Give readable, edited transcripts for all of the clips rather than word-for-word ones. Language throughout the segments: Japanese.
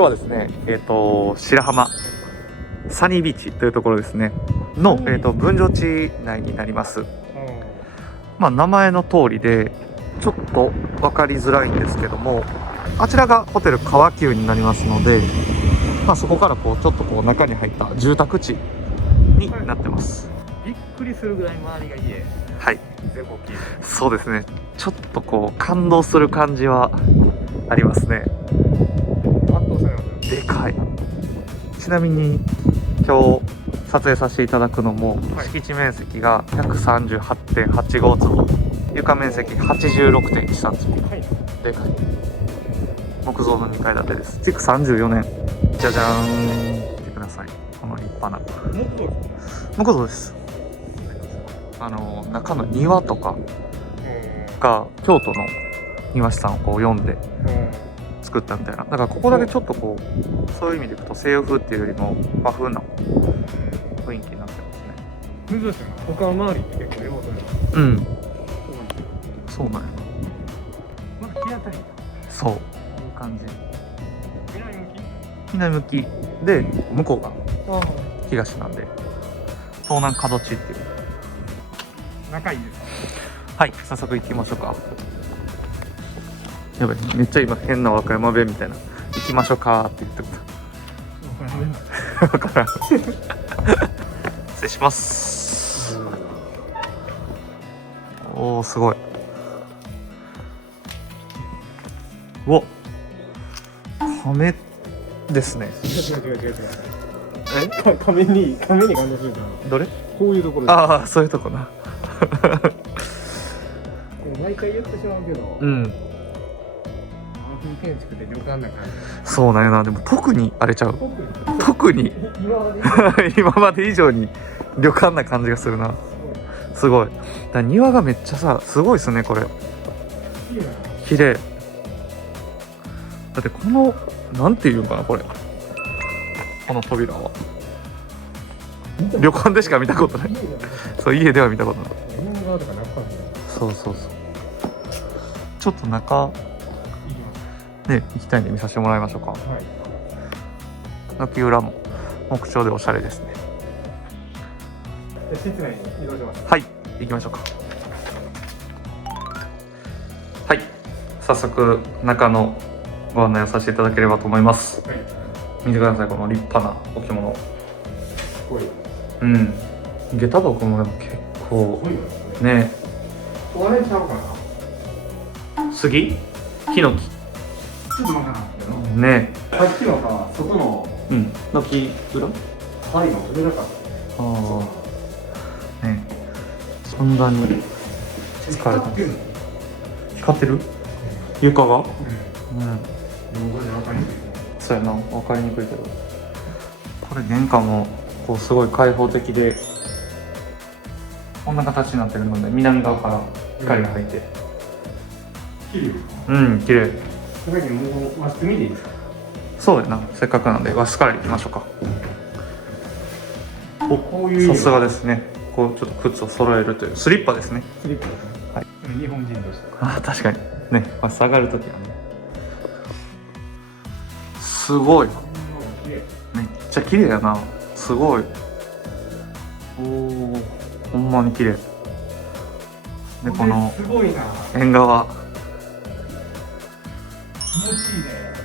日はですね、白浜サニービーチというところですねの、分譲地内になります。まあ名前の通りでちょっと分かりづらいんですけども、あちらがホテル川急になりますので、まあ、そこからこうちょっとこう中に入った住宅地になってます。びっくりするぐらい周りが家、はい、全部大きい。そうですね。ちょっとこう感動する感じはありますね。圧倒されます。でかい。ちなみに今日撮影させていただくのも、はい、敷地面積が 138.85 坪、床面積 86.13 坪、はい、でかい。木造の2階建てです。築34年。じゃじゃーん、見てください。この立派な木造です。中の庭とかが京都の庭師さんをこう読んで作ったみたいな。だからここだけちょっとこうそういう意味でいくと西洋風っていうよりも和風な雰囲気になってますね。珍しいな。他の周りって結構両方ともうん、そうなんや。まだ日当たりそう、いい感じ。南向き南向きで向こうが東なんで東南角地っていう。仲いいです。はい、早速行きましょうか。やばい、めっちゃ今変な和歌山弁みたいな「行きましょうか」って言ってた。分からん失礼します。おー、すごい。うわ、亀ですね。違う。え、亀に感動するから。どれ？こういうところで。ああ、そういうとこな。毎回言ってしまうけど、うん、和風建築で旅館な感じ。そうなんやな。でも特にあれちゃう、特に今まで以上に旅館な感じがするな。すごい。だから庭がめっちゃさ、すごいっすねこれ。綺麗。だってこのなんていうんかな、これ、この扉は旅館でしか見たことない。そう、家では見たことない。そうそうそう。ちょっと中ね行きたいんで見させてもらいましょうか。軒裏も木彫でおしゃれですね。室内に移動します。はい、行きましょうか。はい、早速中のご案内をさせていただければと思います。見てください、この立派な置物。すごい。うん、下駄箱もでも結構ね。壊れちゃうかな。杉、ヒノキ、ちょっとわからんけどね。さっきのさ、外のうん、軒裏。針が取れなかった。ああ、ね、そんなに疲れた。光ってる？床が？うん。そうやな、分かりにくいけど。これ玄関もこうすごい開放的で、こんな形になってるので南側から光が入って。綺麗。うん、綺麗。それにもう和室見ていいですか？そうやな、せっかくなんで和室から行きましょうか。お、こういうさすがですね。こうちょっと靴を揃えるというスリッパですね。スリッパですね。はい。日本人として。ああ、確かにね、和室上がるときはね。すごい。めっちゃ綺麗やな。すごい。おお、ほんまに綺麗。で、このすごいな。縁側気持ちい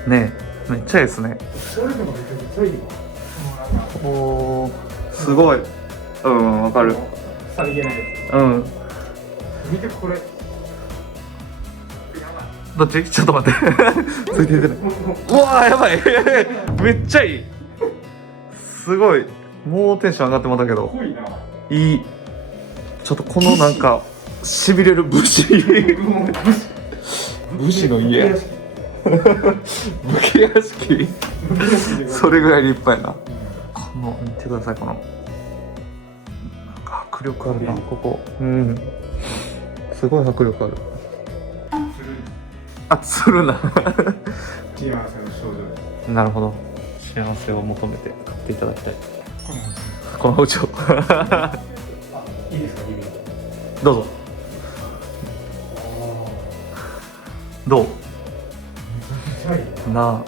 いね。ね、めっちゃいいですね。それでもめちゃくちゃいいわ。おお、すごい。うん、わかる。さりげないやうん。つ。見てこれ。どっち？ちょっと待って。ついててない。うわー、やばい。めっちゃいい。すごい。もうテンション上がってもらったけど。濃いな。いい。ちょっとこのなんかしびれる武士。武士の家。武家屋敷。それぐらい立派やな。この見てください、このなんか迫力あるな、ここ。うん。すごい迫力ある。あ、するな。幸せの症状。なるほど。幸せを求めて買っていただきたい。ここのお家を。いいですか、リビング。どうぞ。どう？なあ。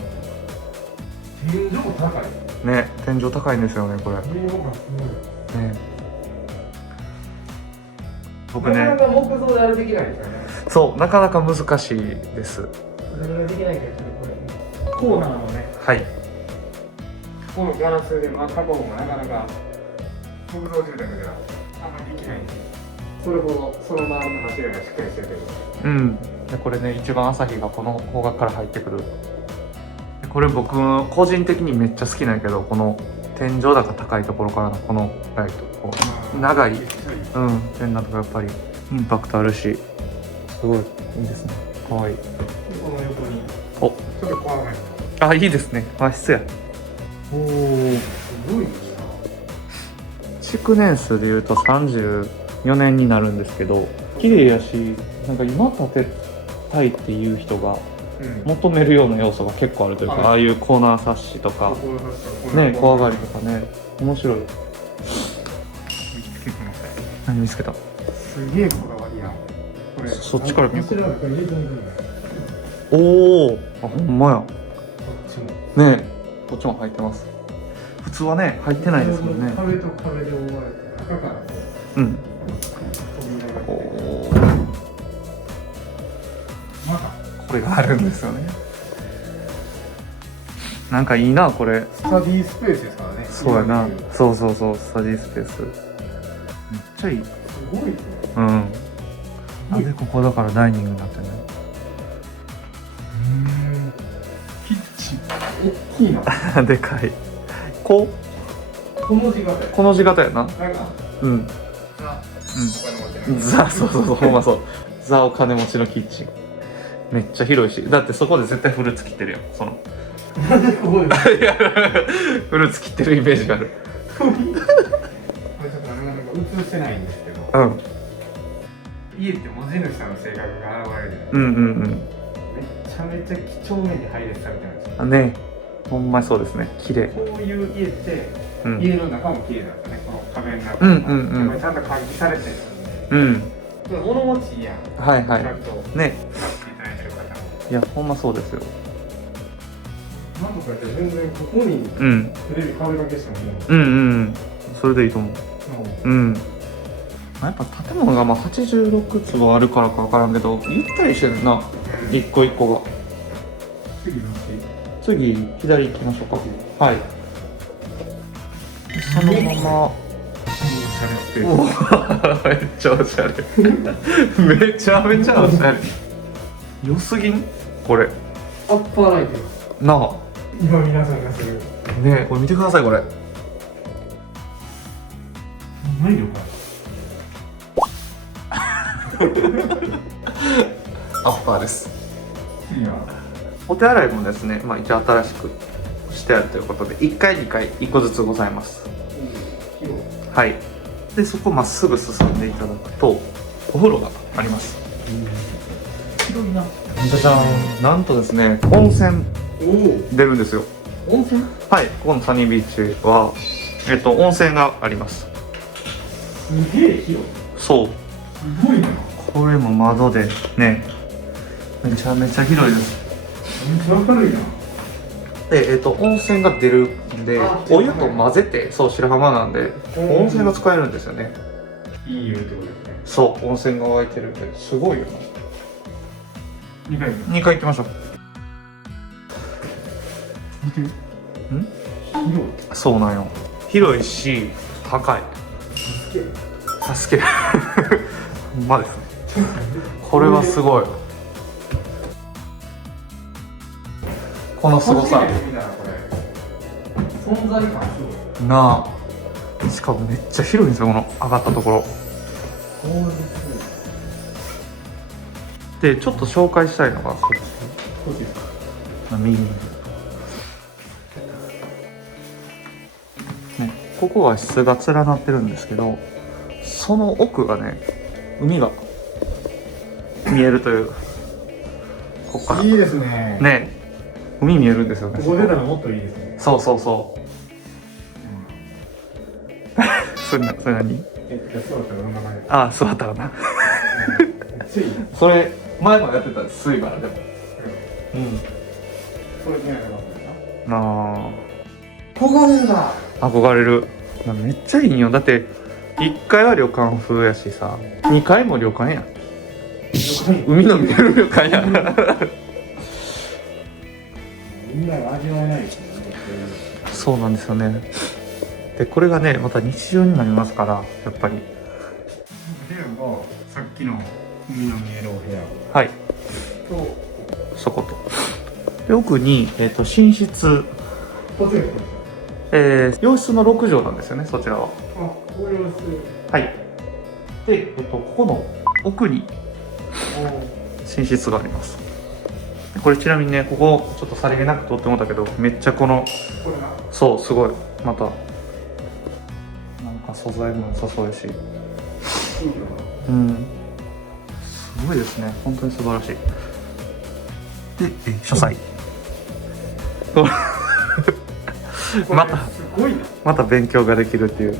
天井も高い。ね、天井高いんですよねこれ。上の方がすごい。ね、僕なかなね、か木造であれできないですよね。そうなかなか難しいです。何ができないかこれコーナーのね、はい。このガラスでカバーもなかなか木造住宅ではあんまりできないんで、それほどその周りの柱がしっかりしてるけど。うん。でこれね一番朝日がこの方角から入ってくる。でこれ僕個人的にめっちゃ好きなんやけど、この天井高高いところからのこのライト、こう長い点なとかやっぱりインパクトあるし、すごいいいですね。かわいい。この横にお、ちょっと怖がり。あ、いいですね。和室や。おお。すごいな。築年数でいうと34年になるんですけど、綺麗やし、なんか今建てたいっていう人が求めるような要素が結構あるというか、はいああいうコーナーサッシとかね、怖がりとかね、面白い。何見つけた？すげえこだわりやん。これそっちから見ようか。柱がこれ入れてみるんだよ。おお、あ、ほんまや。こっちも。ねえ、こっちも入ってます。普通はね、入ってないですもんね。壁と壁で覆われて中からうん。扉がおお、またこれがあるんですよね。なんかいいな、これ。スタディスペースですからね。そうやな。そうそうそう、スタディスペース。めっちゃいい。すごいですね。うん。なんでここだからダイニングになってんの？キッチン大きいな。でかい。ここの字型や。の字型やな。なんかうん。ザうん。ザ、そうそうそう、ほんまそう。ザお金持ちのキッチン。めっちゃ広いし、だってそこで絶対フルーツ切ってるよ。その。なんでここでいやフルーツ切ってるイメージがある。これちょっとなんか映してないんですけど、うん。家って持ち主さんの性格が現れる。うんうんめちゃめちゃ几帳面に配列されてるんですよ。うん。ね、ほんまにそうですね。綺麗。こういう家ってうん。家の中も綺麗なんですよね。この壁の中うんうんうんやっぱりちゃんと換気されてるんで。うん。これ物持ちいいやん。はいはい。ちゃんとね、使っていただいてる方も。いや、ほんまそうですよ。なんとかやって全然ここにうん。テレビ壁掛けしてもいいの。うんうんうん。それでいいと思う。もうん。やっぱ建物がまあ86坪あるからか分からんけど、ゆったりしてるな、一個一個が。次どっ次、左行きましょうか。はい。そのまま。ちおめっちゃおしゃれ。めちゃめちゃおしゃれ。良すぎんこれ。アッパーライト。な今皆さんがする。あ。ねえ、これ見てください、これ。何よこアッパーです。れ。いや。お手洗いもですね、まあ一応新しくしてあるということで、1階、2階、1個ずつございます。広い。はい。で、そこまっすぐ進んでいただくと、お風呂があります。広いな。じゃじゃん。なんとですね、温泉お出るんですよ。お。温泉？はい、ここのサニービーチは、温泉があります。すげえ広い。そう。すごいな。これも窓でね、めちゃめちゃ広いです。めっちゃ明るいな。で、温泉が出るんであ、お湯と混ぜて、そう、白浜なんで、うん温泉が使えるんですよね。いい湯ってことですね。そう、温泉が湧いてるんで、すごいよな。 2回目。2回行きましょう。見てる。ん？広い。そうなんよ。広いし、高い。すげえ。助けほんまですね。これはすごい。このすごさ初めて見たなこれ。存在感すごい。なあ。しかもめっちゃ広いんですよ、この上がったところで。ちょっと紹介したいのがそっち。こっちですか。右にね、ここは室が連なってるんですけど、その奥がね、海が見えるという。ここからいいですね。ね、海見えるんですよね。ここ出たらもっといいですね。そうそうそうそれ何？じゃあそうだったらどんな感じですか。ああ、座ったらな。めっちゃいい。それ前もやってた水からでも。うん。それ決めなかったですか。なあ。憧れるな。憧れる。めっちゃいいんよ。だって1階は旅館風やしさ、2階も旅館やん。海の見える旅館やん。みんなが味わえないですね。そうなんですよね。でこれがねまた日常になりますから、やっぱり。部屋がさっきの海の見えるお部屋はい、とそこと。で奥に、寝室、ホテル。洋室の6畳なんですよね、そちらは。あ、こういう様子。はい。で、ここの奥に寝室があります。これちなみにね、ここちょっとさりげなく撮ってもらったけど、めっちゃこの、これがそうすごい、またなんか素材も良さそうやし、うん、すごいですね、本当に素晴らしい。で、書斎。またすごいな。また勉強ができるっていう。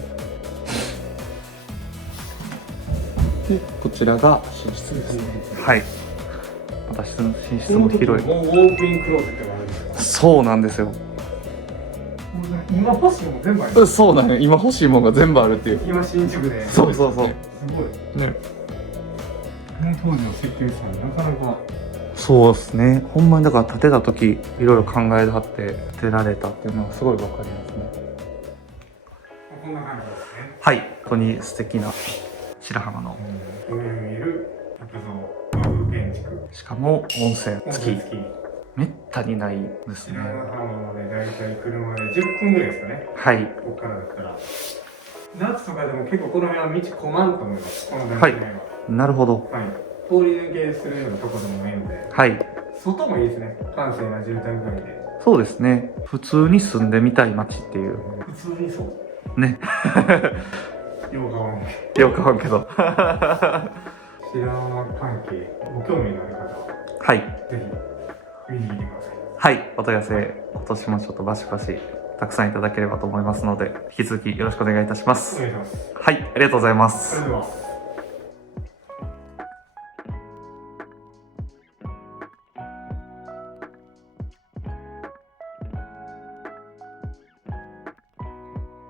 でこちらが寝室ですね。はい。また寝室も広い。もうウォークインクローゼットがあるんですか。そうなんですよ。今欲しいもの全部あります。そうなんよ。今欲しいものが全部あるっていう。今新宿で。そうそうそう。すごい。ね。この当時の設計士さんなかなか。そうですね。ほんまにだから建てた時いろいろ考えてはって建てられたっていうのはすごいわかりますね。こんな感じですね。はい。本当に素敵な白浜の。海に見える木造洋風建築。しかも温泉付き。付き。めったにないですね。白浜までだいたい車で10分ぐらいですかね。はい。ここからだったら。夏とかでも結構この辺は道混まんと思います。このはい段階は。なるほど。はい。通り抜けするようなところでもないので。はい。外もいいですね。閑静な住宅街で。そうですね。普通に住んでみたい街っていう。普通にそう。ね。ようかわんけよくわかんけど。ど。白浜関係、ご興味のある方は、はい。ぜひ見に来てください。はい。お問い合わせ、今年もちょっとバシバシたくさんいただければと思いますので、引き続きよろしくお願いいたします。お願いします。はい。ありがとうございまそすれ。では。